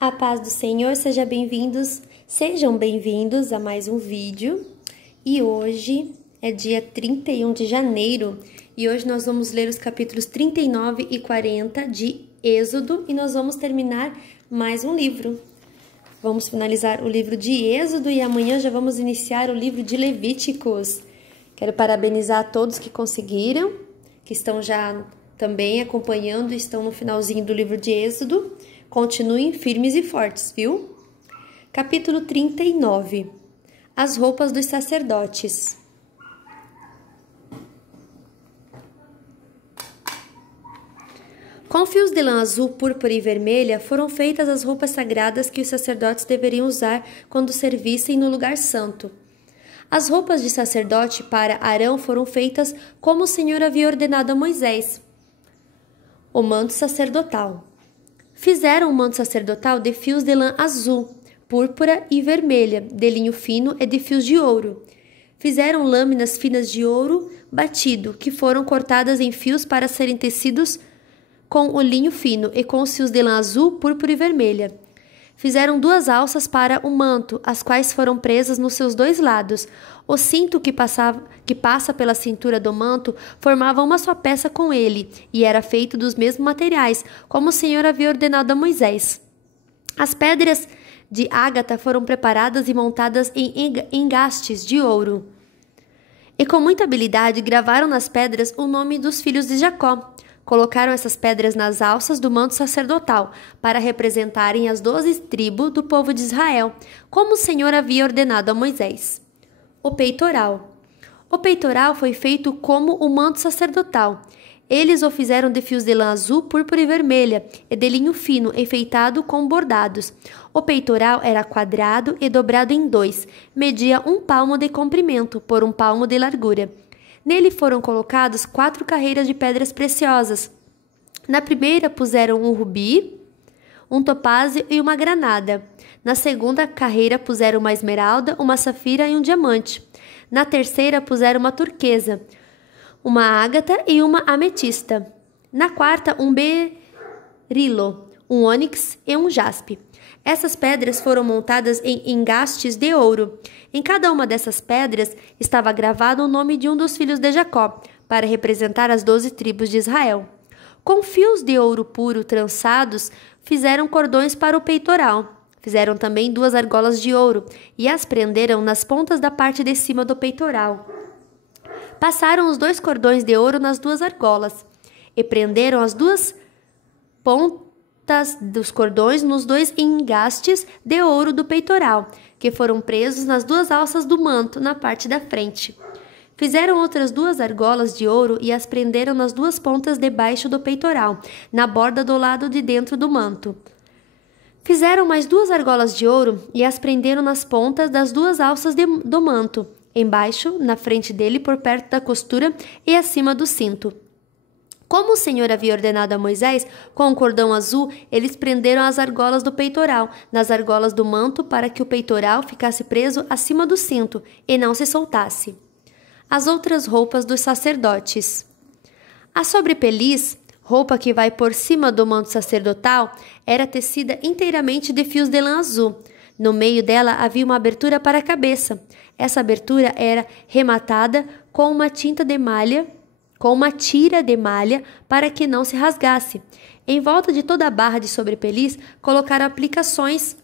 A paz do Senhor, sejam bem-vindos a mais um vídeo. E hoje é dia 31 de janeiro e hoje nós vamos ler os capítulos 39 e 40 de Êxodo e nós vamos terminar mais um livro. Vamos finalizar o livro de Êxodo e amanhã já vamos iniciar o livro de Levíticos. Quero parabenizar a todos que conseguiram, que estão já também acompanhando, estão no finalzinho do livro de Êxodo. Continuem firmes e fortes, viu? Capítulo 39. As roupas dos sacerdotes. Com fios de lã azul, púrpura e vermelha foram feitas as roupas sagradas que os sacerdotes deveriam usar quando servissem no lugar santo. As roupas de sacerdote para Arão foram feitas como o Senhor havia ordenado a Moisés. O manto sacerdotal. Fizeram o manto sacerdotal de fios de lã azul, púrpura e vermelha, de linho fino e de fios de ouro. Fizeram lâminas finas de ouro batido, que foram cortadas em fios para serem tecidos com o linho fino e com os fios de lã azul, púrpura e vermelha. Fizeram 2 alças para o manto, as quais foram presas nos seus 2 lados. O cinto que passa pela cintura do manto formava uma só peça com ele, e era feito dos mesmos materiais, como o Senhor havia ordenado a Moisés. As pedras de ágata foram preparadas e montadas em engastes de ouro. E com muita habilidade gravaram nas pedras o nome dos filhos de Jacó. Colocaram essas pedras nas alças do manto sacerdotal, para representarem as 12 tribos do povo de Israel, como o Senhor havia ordenado a Moisés. O peitoral. O peitoral foi feito como o manto sacerdotal. Eles o fizeram de fios de lã azul, púrpura e vermelha, e de linho fino, enfeitado com bordados. O peitoral era quadrado e dobrado em 2, media 1 palmo de comprimento por 1 palmo de largura. Nele foram colocadas 4 carreiras de pedras preciosas. Na primeira puseram um rubi, um topázio e uma granada. Na segunda carreira puseram uma esmeralda, uma safira e um diamante. Na terceira puseram uma turquesa, uma ágata e uma ametista. Na quarta, um berilo, um ônix e um jaspe. Essas pedras foram montadas em engastes de ouro. Em cada uma dessas pedras estava gravado o nome de um dos filhos de Jacó, para representar as 12 tribos de Israel. Com fios de ouro puro trançados, fizeram cordões para o peitoral. Fizeram também 2 argolas de ouro e as prenderam nas pontas da parte de cima do peitoral. Passaram os 2 cordões de ouro nas 2 argolas e prenderam as 2 pontas dos cordões nos 2 engastes de ouro do peitoral, que foram presos nas 2 alças do manto na parte da frente. Fizeram outras 2 argolas de ouro e as prenderam nas 2 pontas debaixo do peitoral, na borda do lado de dentro do manto. Fizeram mais 2 argolas de ouro e as prenderam nas pontas das 2 alças do manto, embaixo, na frente dele, por perto da costura e acima do cinto. Como o Senhor havia ordenado a Moisés, com um cordão azul, eles prenderam as argolas do peitoral, nas argolas do manto, para que o peitoral ficasse preso acima do cinto e não se soltasse. As outras roupas dos sacerdotes. A sobrepeliz, roupa que vai por cima do manto sacerdotal, era tecida inteiramente de fios de lã azul. No meio dela havia uma abertura para a cabeça. Essa abertura era rematada com uma tira de malha para que não se rasgasse. Em volta de toda a barra de sobrepeliz, colocaram aplicações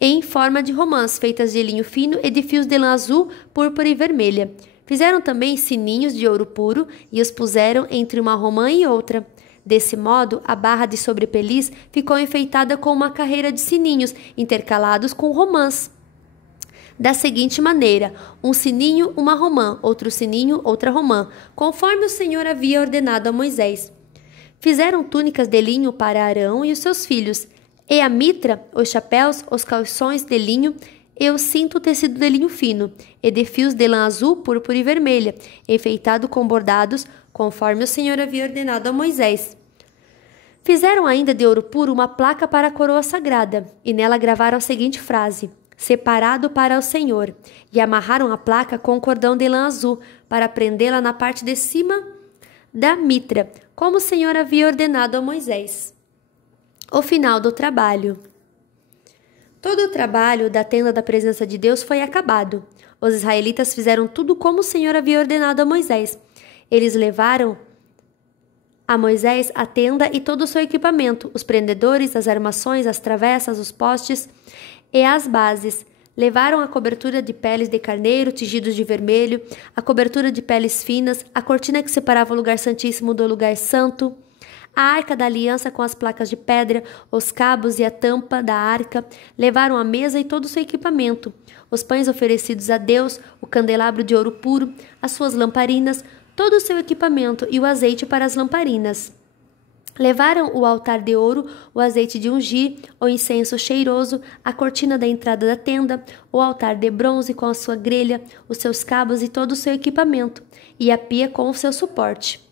em forma de romãs, feitas de linho fino e de fios de lã azul, púrpura e vermelha. Fizeram também sininhos de ouro puro e os puseram entre uma romã e outra. Desse modo, a barra de sobrepeliz ficou enfeitada com uma carreira de sininhos, intercalados com romãs. Da seguinte maneira: um sininho, uma romã, outro sininho, outra romã, conforme o Senhor havia ordenado a Moisés. Fizeram túnicas de linho para Arão e os seus filhos, e a mitra, os chapéus, os calções de linho e o cinto tecido de linho fino, e de fios de lã azul, púrpura e vermelha, enfeitado com bordados, conforme o Senhor havia ordenado a Moisés. Fizeram ainda de ouro puro uma placa para a coroa sagrada, e nela gravaram a seguinte frase: separado para o Senhor, e amarraram a placa com um cordão de lã azul, para prendê-la na parte de cima da mitra, como o Senhor havia ordenado a Moisés. O final do trabalho. Todo o trabalho da tenda da presença de Deus foi acabado. Os israelitas fizeram tudo como o Senhor havia ordenado a Moisés. Eles levaram a Moisés a tenda e todo o seu equipamento, os prendedores, as armações, as travessas, os postes e as bases. Levaram a cobertura de peles de carneiro, tingidos de vermelho, a cobertura de peles finas, a cortina que separava o lugar santíssimo do lugar santo, a arca da aliança com as placas de pedra, os cabos e a tampa da arca. Levaram a mesa e todo o seu equipamento, os pães oferecidos a Deus, o candelabro de ouro puro, as suas lamparinas, todo o seu equipamento e o azeite para as lamparinas. Levaram o altar de ouro, o azeite de ungir, o incenso cheiroso, a cortina da entrada da tenda, o altar de bronze com a sua grelha, os seus cabos e todo o seu equipamento, e a pia com o seu suporte.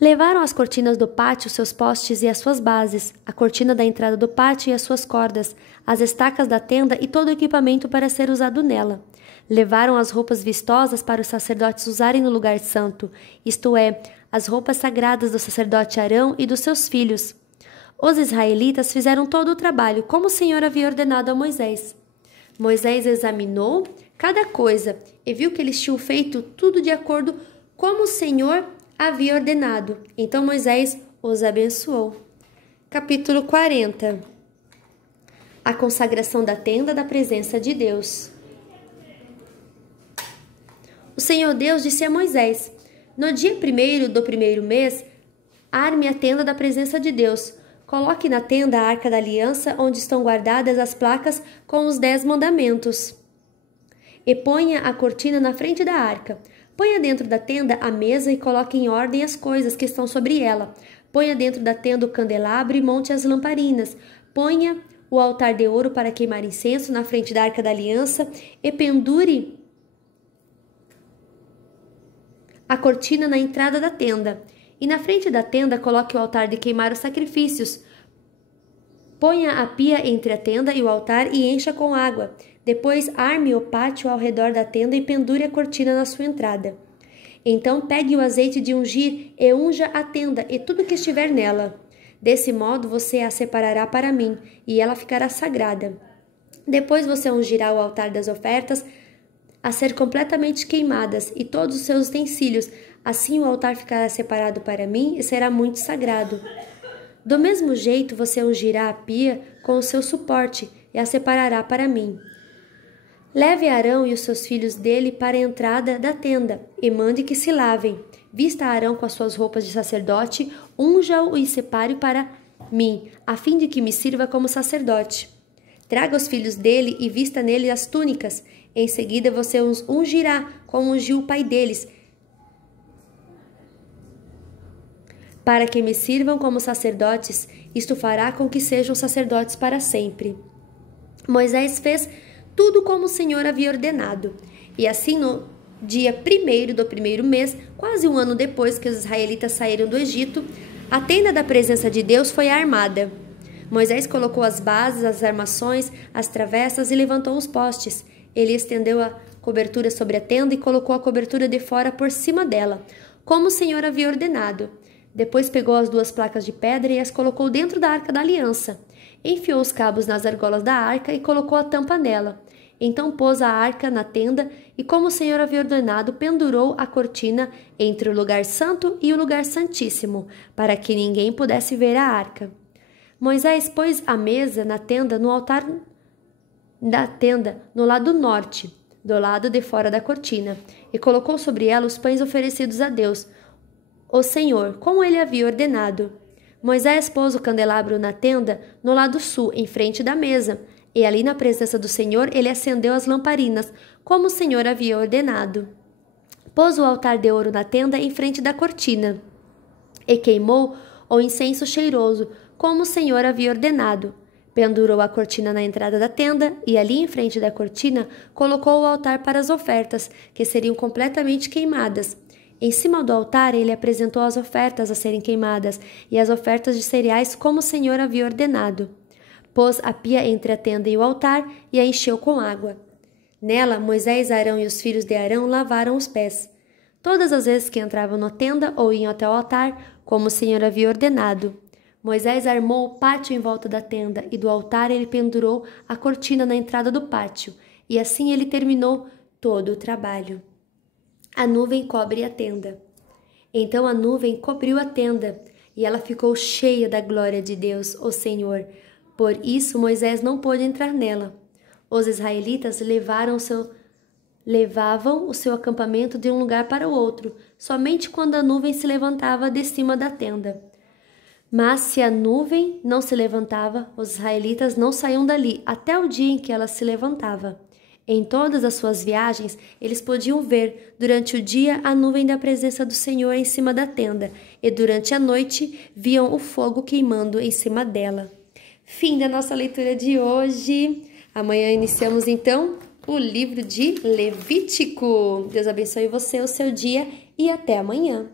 Levaram as cortinas do pátio, seus postes e as suas bases, a cortina da entrada do pátio e as suas cordas, as estacas da tenda e todo o equipamento para ser usado nela. Levaram as roupas vistosas para os sacerdotes usarem no lugar santo, isto é, as roupas sagradas do sacerdote Arão e dos seus filhos. Os israelitas fizeram todo o trabalho, como o Senhor havia ordenado a Moisés. Moisés examinou cada coisa e viu que eles tinham feito tudo de acordo como o Senhor havia ordenado. Então Moisés os abençoou. Capítulo 40. A consagração da tenda da presença de Deus. O Senhor Deus disse a Moisés: no dia 1º do 1º mês, arme a tenda da presença de Deus. Coloque na tenda a arca da aliança, onde estão guardadas as placas com os 10 mandamentos. E ponha a cortina na frente da arca. Ponha dentro da tenda a mesa e coloque em ordem as coisas que estão sobre ela. Ponha dentro da tenda o candelabro e monte as lamparinas. Ponha o altar de ouro para queimar incenso na frente da arca da aliança e pendure a cortina na entrada da tenda. E na frente da tenda coloque o altar de queimar os sacrifícios. Ponha a pia entre a tenda e o altar e encha com água. Depois arme o pátio ao redor da tenda e pendure a cortina na sua entrada. Então pegue o azeite de ungir e unja a tenda e tudo que estiver nela. Desse modo você a separará para mim, e ela ficará sagrada. Depois você ungirá o altar das ofertas a ser completamente queimadas e todos os seus utensílios. Assim o altar ficará separado para mim e será muito sagrado. Do mesmo jeito você ungirá a pia com o seu suporte e a separará para mim. Leve Arão e os seus filhos dele para a entrada da tenda e mande que se lavem. Vista Arão com as suas roupas de sacerdote, unja-o e separe para mim, a fim de que me sirva como sacerdote. Traga os filhos dele e vista nele as túnicas. Em seguida você os ungirá, como ungiu o pai deles, para que me sirvam como sacerdotes. Isto fará com que sejam sacerdotes para sempre. Moisés fez tudo como o Senhor havia ordenado. E assim, no dia 1º do 1º mês, quase um ano depois que os israelitas saíram do Egito, a tenda da presença de Deus foi armada. Moisés colocou as bases, as armações, as travessas e levantou os postes. Ele estendeu a cobertura sobre a tenda e colocou a cobertura de fora por cima dela, como o Senhor havia ordenado. Depois pegou as 2 placas de pedra e as colocou dentro da arca da aliança. Enfiou os cabos nas argolas da arca e colocou a tampa nela. Então pôs a arca na tenda e, como o Senhor havia ordenado, pendurou a cortina entre o lugar santo e o lugar santíssimo, para que ninguém pudesse ver a arca. Moisés pôs a mesa na tenda no altar da tenda no lado norte, do lado de fora da cortina, e colocou sobre ela os pães oferecidos a Deus, o Senhor, como ele havia ordenado. Moisés pôs o candelabro na tenda no lado sul, em frente da mesa, e ali na presença do Senhor ele acendeu as lamparinas, como o Senhor havia ordenado. Pôs o altar de ouro na tenda em frente da cortina, e queimou o incenso cheiroso, como o Senhor havia ordenado. Pendurou a cortina na entrada da tenda e ali em frente da cortina colocou o altar para as ofertas, que seriam completamente queimadas. Em cima do altar ele apresentou as ofertas a serem queimadas e as ofertas de cereais como o Senhor havia ordenado. Pôs a pia entre a tenda e o altar e a encheu com água. Nela, Moisés, Arão e os filhos de Arão lavaram os pés. Todas as vezes que entravam na tenda ou iam até o altar, como o Senhor havia ordenado. Moisés armou o pátio em volta da tenda e do altar ele pendurou a cortina na entrada do pátio, e assim ele terminou todo o trabalho. A nuvem cobre a tenda. Então a nuvem cobriu a tenda, e ela ficou cheia da glória de Deus, o Senhor. Por isso Moisés não pôde entrar nela. Os israelitas levavam o seu acampamento de um lugar para o outro, somente quando a nuvem se levantava de cima da tenda. Mas se a nuvem não se levantava, os israelitas não saíam dali até o dia em que ela se levantava. Em todas as suas viagens, eles podiam ver durante o dia a nuvem da presença do Senhor em cima da tenda, e durante a noite viam o fogo queimando em cima dela. Fim da nossa leitura de hoje. Amanhã iniciamos então o livro de Levítico. Deus abençoe você, o seu dia, e até amanhã.